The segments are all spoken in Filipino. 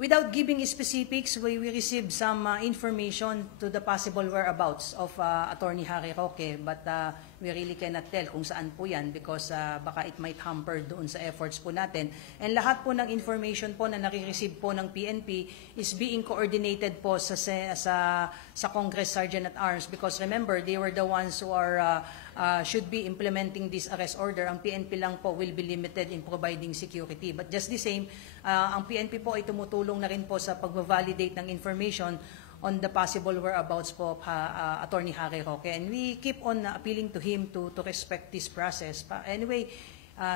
Without giving specifics, we received some information to the possible whereabouts of Attorney Harry Roque, but we really cannot tell kung saan po yan because baka it might hamper doon sa efforts po natin. And lahat po ng information po na nare-receive po ng PNP is being coordinated po sa Congress Sergeant at Arms because remember, they were the ones who are should be implementing this arrest order. Ang PNP lang po will be limited in providing security. But just the same, ang PNP po ay tumutulong na rin po sa pag-validate ng information on the possible whereabouts po of Attorney Harry Roque. And we keep on appealing to him to respect this process. Anyway,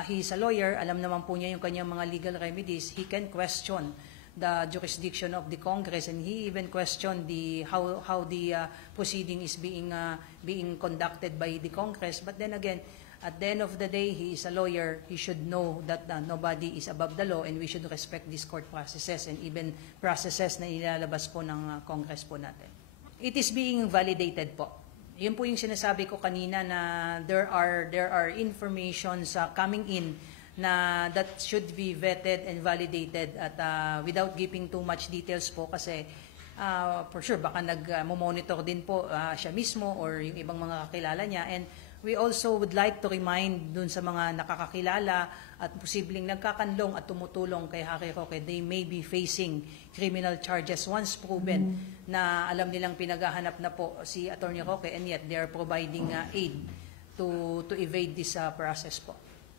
he's a lawyer. Alam naman po niya yung kanyang mga legal remedies. He can question the jurisdiction of the Congress, and he even questioned how the proceeding is being conducted by the Congress. But then again, at the end of the day, he is a lawyer. He should know that nobody is above the law, and we should respect these court processes and even processes na ilalabas po ng Congress po natin. It is being validated po. Yun po yung sinasabi ko kanina na there are informations coming in na that should be vetted and validated at without giving too much details po kasi for sure baka nag-monitor din po siya mismo or yung ibang mga kakilala niya. And we also would like to remind dun sa mga nakakakilala at posibleng nagkakanlong at tumutulong kay Harry Roque, they may be facing criminal charges once proven na alam nilang pinaghahanap na po si Attorney Roque and yet they are providing aid to evade this process po.